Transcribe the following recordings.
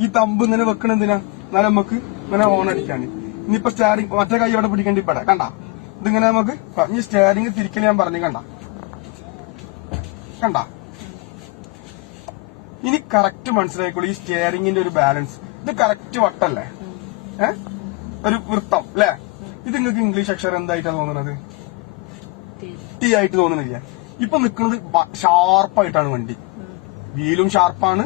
ഈ തമ്പ് ഇങ്ങനെ വെക്കണ എന്തിനാ? എന്നാലും നമുക്ക് ഇങ്ങനെ ഓൺ അടിക്കാന്. ഇനിയിപ്പോ സ്റ്റാരിങ് മറ്റേ കൈ അവിടെ പിടിക്കേണ്ടി ഇവിടെ കണ്ട? ഇതിങ്ങനെ നമുക്ക് ഈ സ്റ്റാരിങ് തിരിക്കൽ ഞാൻ പറഞ്ഞു കണ്ട? കണ്ട? ഇനി കറക്റ്റ് മനസ്സിലായിക്കോളൂ ഈ സ്റ്റിയറിംഗിന്റെ ഒരു ബാലൻസ് ഇത് കറക്റ്റ് വട്ടല്ലേ? ഏ? ഒരു വൃത്തം അല്ലേ ഇത് നിങ്ങൾക്ക് ഇംഗ്ലീഷ് അക്ഷരം എന്തായിട്ടാ തോന്നുന്നത് ടി ആയിട്ട് തോന്നുന്നില്ല ഇപ്പൊ നിൽക്കുന്നത് ഷാർപ്പായിട്ടാണ് വണ്ടി. വീലും ഷാർപ്പാണ്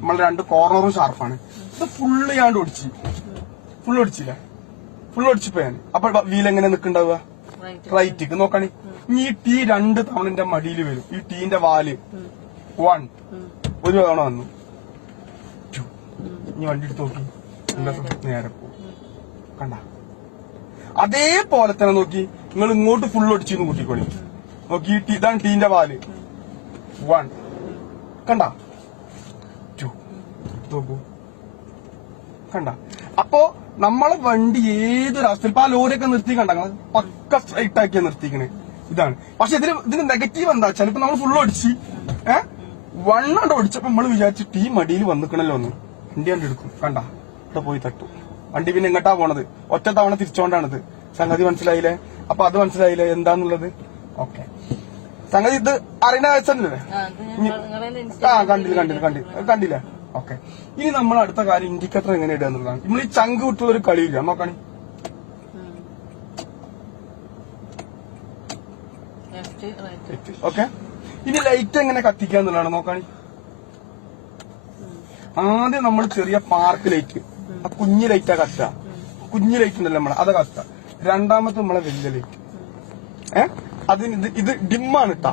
നമ്മൾ രണ്ട് കോർണറും ഷാർപ്പാണ് ഇത് ഫുള്ള് ഞാൻ ഒടിച്ച്. ഫുള്ള് ഒടിച്ചില്ല? ഫുള്ള് ഒടിച്ചപ്പോ ഞാൻ. അപ്പൊ വീൽ എങ്ങനെ നിക്കണ്ടാവുക റൈറ്റിക്ക് നോക്കണി. ഇനി ഈ ടീ രണ്ട് തവണ എന്റെ മടിയിൽ വരും. ഈ ടീന്റെ വാൽ. വൺ ഒരു തവണ വന്നു. ടു ഇനി വണ്ടി എടുത്ത് നോക്കി. നേരെ പോകും. കണ്ട? അതേപോലെ തന്നെ നോക്കി. നിങ്ങൾ ഇങ്ങോട്ട് ഫുൾ ഒടിച്ചു കൂട്ടിക്കോളി. നോക്കി ഇതാണ് ടീന്റെ വാൽ. വൺ കണ്ട? നോക്കൂ. കണ്ട. അപ്പോ നമ്മളെ വണ്ടി ഏതൊരവസ്ഥയിൽ ഇപ്പൊ ആ ലോറിയൊക്കെ നിർത്തി കണ്ട? പക്ക സ്ട്രൈറ്റ് ആക്കിയാ നിർത്തിക്കണ്. ഇതാണ്. പക്ഷെ ഇതിന് ഇതിന് നെഗറ്റീവ് എന്താ വെച്ചാൽ ഇപ്പൊ നമ്മൾ ഫുൾ ഓടിച്ച് ഏഹ് വണ്ണോണ്ട് ഓടിച്ചപ്പോ നമ്മൾ വിചാരിച്ചു ടീ മടിയിൽ വന്നിക്കണല്ലോ ഒന്ന് വണ്ടി കണ്ട് എടുക്കും. കണ്ട. ഇവിടെ പോയി തട്ടു. വണ്ടി പിന്നെ എങ്ങോട്ടാ പോണത്. ഒറ്റ തവണ തിരിച്ചോണ്ടാണിത്. സംഗതി മനസ്സിലായില്ലേ? അപ്പൊ അത് മനസ്സിലായില്ലേ? എന്താന്നുള്ളത്? ഓക്കെ. സംഗതി ഇത് അറിയണ വെച്ചല്ലേ ആ കണ്ടില്ല കണ്ടില്ല കണ്ടില്ല. കണ്ടില്ല. ഓക്കെ. ഇനി നമ്മൾ അടുത്ത കാര്യം ഇൻഡിക്കേറ്റർ എങ്ങനെ ഇടുക എന്നുള്ളതാണ്. നമ്മൾ ഈ ചങ്ക് വിട്ടുള്ള ഒരു കളിയില്ല നോക്കണേ ഓക്കെ. ഇനി ലൈറ്റ് എങ്ങനെ കത്തിക്കുക എന്നുള്ളതാണ് നോക്കാണി ആദ്യം നമ്മൾ ചെറിയ പാർക്ക് ലൈറ്റ് ആ കുഞ്ഞു ലൈറ്റാ കത്തുക. കുഞ്ഞു ലൈറ്റ് ഉണ്ടല്ലോ നമ്മളെ അത് കത്തുക. രണ്ടാമത്തെ നമ്മളെ വലിയ ലൈറ്റ് ഏ? അതിന് ഇത് ഇത് ഡിമ്മാണ് ഇട്ടാ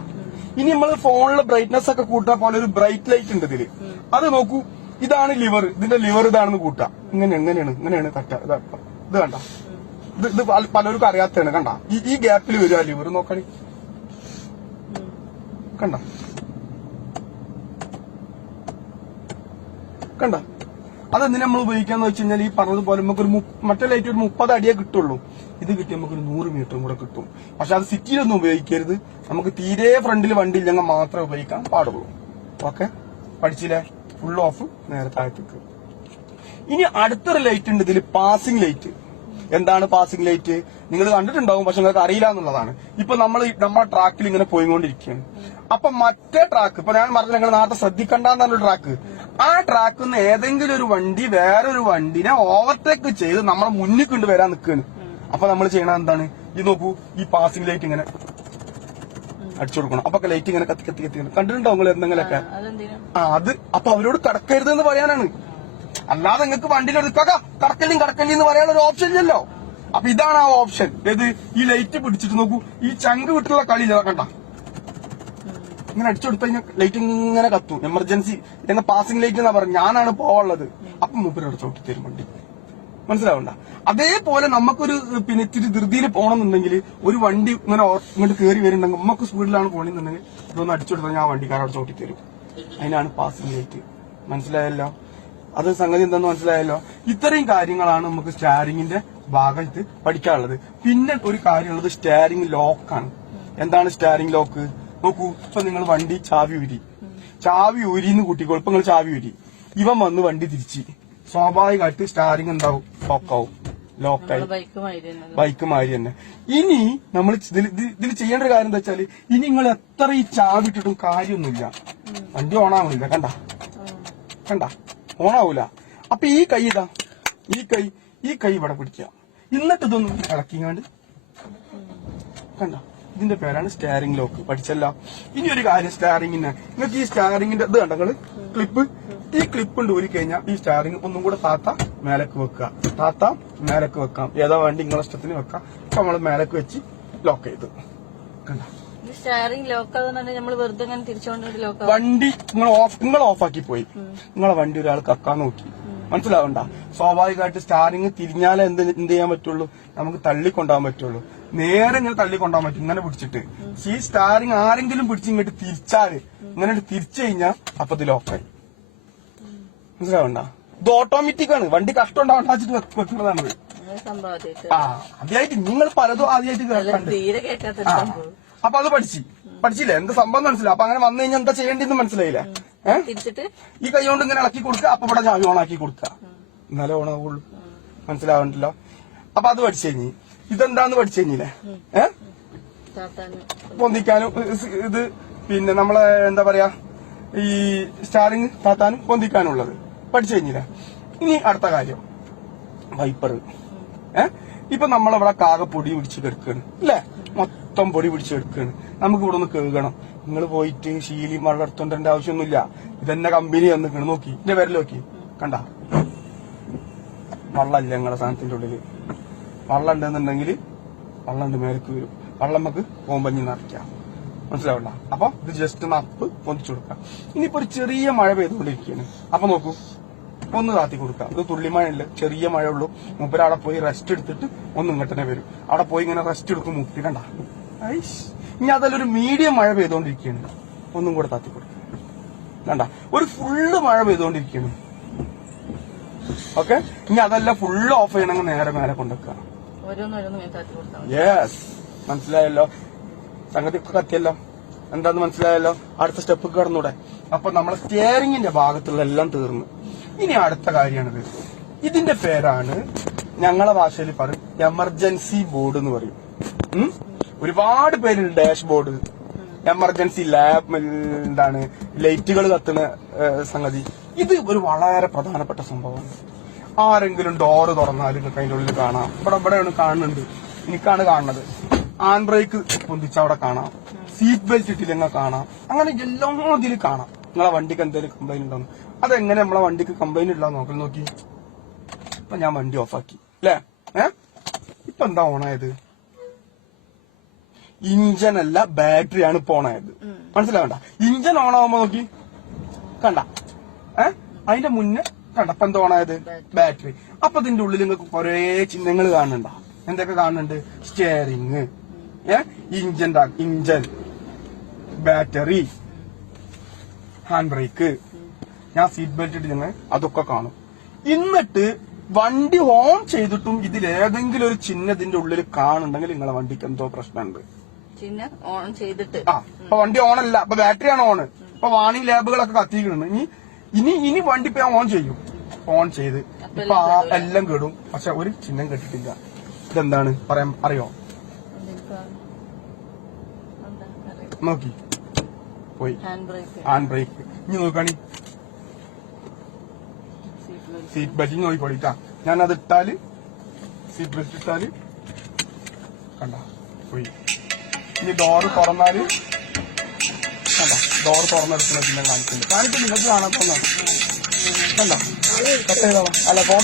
ഇനി നമ്മൾ ഫോണിലെ ബ്രൈറ്റ്നസ് ഒക്കെ കൂട്ടാൻ പോലെ ഒരു ബ്രൈറ്റ് ലൈറ്റ് ഉണ്ട് ഇതിൽ. അത് നോക്കൂ. ഇതാണ് ലിവർ ഇതിന്റെ ലിവർ ഇതാണെന്ന് കൂട്ടാ ഇങ്ങനെ എങ്ങനെയാണ് ഇങ്ങനെയാണ് കട്ട ഇതാ കണ്ട. ഇത് ഇത് പല- പലർക്കും അറിയാത്തതാണ്. കണ്ട? ഈ ഗ്യാപ്പിൽ വരിക ലിവർ നോക്കണി. കണ്ട? കണ്ട? അതെന്തിനാ നമ്മൾ ഉപയോഗിക്കാന്ന് വെച്ച് കഴിഞ്ഞാൽ ഈ പറഞ്ഞതുപോലെ നമുക്കൊരു മറ്റേ ലൈറ്റ് ഒരു മുപ്പത് അടിയേ കിട്ടുള്ളൂ. ഇത് കിട്ടി നമുക്കൊരു നൂറ് മീറ്ററും കൂടെ കിട്ടും. പക്ഷെ അത് സിറ്റിയിലൊന്നും ഉപയോഗിക്കരുത്. നമുക്ക് തീരെ ഫ്രണ്ടിൽ വണ്ടി ഇല്ലെങ്കിൽ മാത്രമേ ഉപയോഗിക്കാൻ പാടുള്ളൂ. ഓക്കെ പഠിച്ചില്ലേ? ഫുൾ ഓഫ് നേരെ താഴത്തേക്ക്. ഇനി അടുത്തൊരു ലൈറ്റ് ഉണ്ട് ഇതിൽ പാസിംഗ് ലൈറ്റ് എന്താണ് പാസിംഗ് ലൈറ്റ് നിങ്ങൾ കണ്ടിട്ടുണ്ടാവും പക്ഷെ നിങ്ങൾക്ക് അറിയില്ല എന്നുള്ളതാണ്. ഇപ്പൊ നമ്മൾ നമ്മുടെ ട്രാക്കിൽ ഇങ്ങനെ പോയിക്കൊണ്ടിരിക്കുകയാണ്. അപ്പൊ മറ്റേ ട്രാക്ക് ഇപ്പൊ ഞാൻ പറഞ്ഞ നിങ്ങൾ നേരത്തെ ശ്രദ്ധിക്കണ്ടെന്നൊരു ട്രാക്ക് ആ ട്രാക്കിൽ നിന്ന് ഏതെങ്കിലും ഒരു വണ്ടി വേറൊരു വണ്ടിനെ ഓവർടേക്ക് ചെയ്ത് നമ്മളെ മുന്നിൽ കൊണ്ടുവരാൻ നിൽക്കുകയാണ് അപ്പൊ നമ്മൾ ചെയ്യണത് എന്താണ്? ഈ നോക്കൂ ഈ പാസിംഗ് ലൈറ്റ് ഇങ്ങനെ. അടിച്ചു കൊടുക്കണം. അപ്പൊ ലൈറ്റ് ഇങ്ങനെ കത്തി കത്തി കത്തി കണ്ടിട്ടുണ്ടോ നിങ്ങൾ എന്തെങ്കിലുമൊക്കെ? അതെന്തിനാ? ആ അത് അപ്പൊ അവരോട് കടക്കരുത് എന്ന് പറയാനാണ്. അല്ലാതെ നിങ്ങൾക്ക് വണ്ടിയിൽ എടുക്കാക്ക കടക്കല്ലേ കടക്കല്ലി എന്ന് പറയാനുള്ള ഒരു ഓപ്ഷൻ ഇല്ലല്ലോ. അപ്പൊ ഇതാണ് ആ ഓപ്ഷൻ ഏത്? ഈ ലൈറ്റ് പിടിച്ചിട്ട് നോക്കൂ. ഈ ചങ്ക് വിട്ടുള്ള കളി ഇല്ല കണ്ട. ഇങ്ങനെ അടിച്ചു കൊടുത്തു കഴിഞ്ഞാൽ ലൈറ്റ് ഇങ്ങനെ കത്തും. എമർജൻസി ഇതങ്ങ് പാസിംഗ് ലൈറ്റ് എന്നാ പറഞ്ഞു ഞാനാണ് പോവാനുള്ളത്. അപ്പൊ മൂപ്പരോട് കൊടുത്തു തരും വണ്ടി. മനസ്സിലാവണ്ട. അതേപോലെ നമുക്കൊരു പിന്നെ ഇത്തിരി ധൃതിയിൽ പോകണമെന്നുണ്ടെങ്കിൽ ഒരു വണ്ടി ഇങ്ങനെ ഇങ്ങോട്ട് കയറി വരുന്നുണ്ടെങ്കിൽ നമുക്ക് സ്പീഡിലാണ് പോകണമെന്നുണ്ടെങ്കിൽ ഇതൊന്ന് അടിച്ചുകൊടുത്താൽ ഞാൻ വണ്ടിക്കാരോട് ചോട്ടി തരും അതിനാണ് പാസിംഗ് ലൈറ്റ് മനസ്സിലായല്ലോ? അത് സംഗതി എന്താന്ന് മനസ്സിലായല്ലോ? ഇത്രയും കാര്യങ്ങളാണ് നമുക്ക് സ്റ്റാരിങ്ങിന്റെ ഭാഗത്ത് പഠിക്കാനുള്ളത്. പിന്നെ ഒരു കാര്യമുള്ളത് സ്റ്റാരിങ് ലോക്കാണ് എന്താണ് സ്റ്റാരിങ് ലോക്ക് നോക്കൂ ഇപ്പൊ നിങ്ങൾ വണ്ടി ചാവി ഊരി ചാവി ഉരിന്ന് കൂട്ടിക്കോ നിങ്ങൾ ചാവി ഊരി ഇവൻ വന്ന് വണ്ടി തിരിച്ച്. സ്വാഭാവികമായിട്ട് സ്റ്റാരിങ് എന്താവും? ലോക്കാവും ലോക്കായി. ബൈക്ക് മാതിരി തന്നെ. ഇനി നമ്മൾ ഇതിൽ ചെയ്യേണ്ട ഒരു കാര്യം എന്താ വെച്ചാൽ ഇനി നിങ്ങൾ എത്ര ഈ ചാവിട്ടിട്ടും കാര്യമൊന്നുമില്ല. വണ്ടി ഓണാവുന്നില്ല കണ്ട? കണ്ട? ഓണാവൂല. അപ്പൊ ഈ കൈ ഇതാ ഈ കൈ ഈ കൈ ഇവിടെ പിടിക്കുക. എന്നിട്ട് ഇതൊന്നും ഇളക്കിങ്ങാണ്ട്. കണ്ട? ഇതിന്റെ പേരാണ് സ്റ്റാരിംഗ് ലോക്ക് പഠിച്ചല്ല. ഇനി ഒരു കാര്യം സ്റ്റാരിങ്ങിന് നിങ്ങൾക്ക് ഈ സ്റ്റാരിങ്ങിന്റെ ഇത് കണ്ട നിങ്ങൾ? ക്ലിപ്പ് ഈ ക്ലിപ്പ് ഉണ്ട് ഊരി കഴിഞ്ഞാൽ ഈ സ്റ്റാറിങ് ഒന്നും കൂടെ താത്ത മേലക്ക് വെക്കുക. താത്ത മേലക്ക് വെക്കാം. ഏതാ വേണ്ടി നിങ്ങളെ ഇഷ്ടത്തിന് വെക്കാം. അപ്പൊ നമ്മൾ മേലക്ക് വെച്ച് ലോക്ക് ചെയ്തു. നമ്മൾ വണ്ടി നിങ്ങൾ ഓഫ് നിങ്ങൾ ഓഫാക്കി പോയി. നിങ്ങളെ വണ്ടി ഒരാൾ കക്കാൻ നോക്കി. മനസ്സിലാവണ്ട? സ്വാഭാവികമായിട്ട് സ്റ്റാറിങ് തിരിഞ്ഞാലേ എന്ത് എന്ത് ചെയ്യാൻ പറ്റുള്ളൂ? നമുക്ക് തള്ളിക്കൊണ്ടാൻ പറ്റുള്ളൂ. നേരെ ഇങ്ങനെ തള്ളിക്കൊണ്ടാൻ പറ്റും. ഇങ്ങനെ പിടിച്ചിട്ട്. ഈ സ്റ്റാറിങ് ആരെങ്കിലും പിടിച്ച് ഇങ്ങോട്ട് തിരിച്ചാൽ ഇങ്ങനെ തിരിച്ചു കഴിഞ്ഞാൽ അപ്പൊ ഇത് ലോക്കായി മനസ്സിലാവണ്ട? ഇത് ഓട്ടോമാറ്റിക് ആണ്. വണ്ടി കഷ്ടം വെക്കുന്നതാണത് സംഭവമായിട്ട്. ആ ആദ്യമായിട്ട് നിങ്ങൾ പലതും ആദ്യമായിട്ട് ആ. അപ്പൊ അത് പഠിച്ചു. പഠിച്ചില്ലേ? എന്താ സംഭവം മനസ്സിലായി. അപ്പൊ അങ്ങനെ വന്നു കഴിഞ്ഞാൽ എന്താ ചെയ്യേണ്ടതെന്ന് മനസ്സിലായില്ലേ? ഈ കൈ കൊണ്ട് ഇങ്ങനെ ഇളക്കി കൊടുക്കുക അപ്പൊ ഇവിടെ ചാവി ഓണാക്കി കൊടുക്കുക. എന്നാലേ ഓണാവുള്ളൂ മനസ്സിലാവണ്ടല്ലോ? അപ്പൊ അത് പഠിച്ചു കഴിഞ്ഞു. ഇതെന്താന്ന് പഠിച്ചു കഴിഞ്ഞില്ലേ? ഏഹ് പൊന്തിക്കാനും ഇത് ഇത് പിന്നെ നമ്മളെ എന്താ പറയാ ഈ സ്റ്റാറിങ് താത്താനും പൊന്തിക്കാനുള്ളത്. പഠിച്ചു കഴിഞ്ഞില്ല? ഇനി അടുത്ത കാര്യം. വൈപ്പർ ഏ? ഇപ്പൊ നമ്മളവിടെ കാക പൊടി പിടിച്ച് കിടക്കാണ്. അല്ലേ? മൊത്തം പൊടി പിടിച്ച് കിടക്കാണ്. നമുക്ക് ഇവിടെ ഒന്ന് കേൾക്കണം. നിങ്ങൾ പോയിട്ട് ശീലി വളർത്തേണ്ട ആവശ്യമൊന്നുമില്ല. ഇതെന്നെ കമ്പനി വന്നിക്കണ്. നോക്കി. എന്റെ പേരിൽ നോക്കി. കണ്ട? വള്ളമില്ല ഞങ്ങളുടെ സാധനത്തിന്റെ ഉള്ളിൽ? വള്ളം ഉണ്ടെന്നുണ്ടെങ്കിൽ വള്ളം ഉണ്ട് മേലേക്ക് വരും. വള്ളം നമുക്ക് കോമ്പഞ്ഞി നിറയ്ക്കാം. മനസ്സിലാവണ്ട. അപ്പൊ ഇത് ജസ്റ്റ് ഒന്ന് അപ്പ് പൊന്തിച്ചു കൊടുക്കാം ഇനിയിപ്പോ ഒരു ചെറിയ മഴ പെയ്തുകൊണ്ടിരിക്കുകയാണ്. അപ്പൊ നോക്കൂ ഒന്ന് താത്തി കൊടുക്കാം ഇത് തുള്ളി മഴയില്ല? ചെറിയ മഴ ഉള്ളൂ. മുപ്പര അവിടെ പോയി റെസ്റ്റ് എടുത്തിട്ട് ഒന്ന് ഇങ്ങോട്ട് തന്നെ വരും. അവിടെ പോയി ഇങ്ങനെ റെസ്റ്റ് എടുക്കും മുപ്പി കണ്ട? ഇനി ഇനി അതല്ലൊരു മീഡിയം മഴ പെയ്തുകൊണ്ടിരിക്കുകയാണ്. ഒന്നും കൂടെ താത്തി കൊടുക്കാം. കണ്ട? ഒരു ഫുള്ള് മഴ പെയ്തുകൊണ്ടിരിക്കുകയാണ്. ഓക്കെ ഇനി അതല്ല ഫുള്ള് ഓഫ് ചെയ്യണമെങ്കിൽ നേരെ മേലെ കൊണ്ടുവെക്കുക കൊടുത്താൽ യെസ് മനസ്സിലായല്ലോ? സംഗതി കത്തിയല്ലോ. എന്താന്ന് മനസ്സിലായല്ലോ? അടുത്ത സ്റ്റെപ്പ് കടന്നൂടെ. അപ്പൊ നമ്മളെ സ്റ്റിയറിംഗിന്റെ ഭാഗത്തുള്ള എല്ലാം തീർന്നു. ഇനി അടുത്ത കാര്യമാണിത്. ഇതിന്റെ പേരാണ് ഞങ്ങളെ ഭാഷയിൽ പറയും എമർജൻസി ബോർഡ് എന്ന് പറയും. ഒരുപാട് പേരുണ്ട് ഡാഷ് ബോർഡ് എമർജൻസി ലാബ് എന്താണ് ലൈറ്റുകൾ കത്തുന്ന സംഗതി. ഇത് ഒരു വളരെ പ്രധാനപ്പെട്ട സംഭവമാണ്. ആരെങ്കിലും ഡോറ് നിങ്ങൾക്ക് അതിന്റെ ഉള്ളിൽ കാണാം. ഇവിടെ ഇവിടെയാണ് കാണുന്നുണ്ട്. എനിക്കാണ് കാണുന്നത്. ആൻ ബ്രേക്ക് പൊന്തിച്ച അവിടെ കാണാം. സീറ്റ് ബെൽറ്റ് ഇട്ടില്ലെങ്കിൽ കാണാം. അങ്ങനെ എല്ലാം ഇതിൽ കാണാം. നിങ്ങളെ വണ്ടിക്ക് എന്തെങ്കിലും കംപ്ലൈന്റ് ഉണ്ടോന്ന് അതെങ്ങനെ നമ്മളെ വണ്ടിക്ക് കംപ്ലൈന്റ് ഇല്ല നോക്കി നോക്കി. ഇപ്പൊ ഞാൻ വണ്ടി ഓഫാക്കി അല്ലേ ഏ? ഇപ്പൊ എന്താ ഓണായത്? ഇഞ്ചൻ അല്ല ബാറ്ററിയാണ് ഇപ്പൊ ഓണായത്. മനസ്സിലാവണ്ട ഇഞ്ചൻ ഓണാവുമ്പോ നോക്കി. കണ്ട? ഏ? അതിന്റെ മുന്നേ കണ്ട? ഇപ്പൊ എന്താ ഓണായത്? ബാറ്ററി അപ്പൊ ഇതിന്റെ ഉള്ളിൽ നിങ്ങൾക്ക് കുറെ ചിഹ്നങ്ങൾ കാണുന്നുണ്ടോ? എന്തൊക്കെ കാണുന്നുണ്ട്? Steering engine engine battery hand brake ഞാൻ സീറ്റ് ബെൽറ്റ് ഇട്ട് ഞങ്ങൾ അതൊക്കെ കാണും. എന്നിട്ട് വണ്ടി ഓൺ ചെയ്തിട്ടും ഇതിൽ ഏതെങ്കിലും ഒരു ചിഹ്നം ഇതിന്റെ ഉള്ളിൽ കാണുന്നുണ്ടെങ്കിൽ നിങ്ങളെ വണ്ടിക്ക് എന്തോ പ്രശ്നമുണ്ട്. ഓൺ ചെയ്തിട്ട്. ആ വണ്ടി ഓൺ അല്ല. ഇപ്പൊ ബാറ്ററി ആണ് ഓൺ ഇപ്പൊ വാണി ലാബുകളൊക്കെ കത്തിക്കുന്നുണ്ട് ഇനി ഇനി ഇനി വണ്ടി ഇപ്പൊ ഓൺ ചെയ്യും. ഓൺ ചെയ്ത്. ഇപ്പൊ എല്ലാം കേടും. പക്ഷെ ഒരു ചിഹ്നം കെട്ടിട്ടില്ല. ഇതെന്താണ്? പറയാൻ അറിയോ? നോക്കി. പോയി. ഹാൻഡ് ബ്രേക്ക് ഇനി നോക്കാണി സീറ്റ് ബെൽറ്റ് നോക്കിക്കോളിട്ടാ. ഞാൻ അത് ഇട്ടാൽ സീറ്റ് ബെൽറ്റ് ഇട്ടാൽ കണ്ട പോയി. ഇനി ഡോറ് തുറന്നാൽ കണ്ട ഡോർ തുറന്നെടുക്കുന്ന പിന്നെ കാണിക്കുന്നുണ്ട്. കാണിക്കും നിങ്ങൾക്ക് കാണാത്ത കണ്ട? കട്ട് ചെയ്തോളാം. അല്ല ഡോർ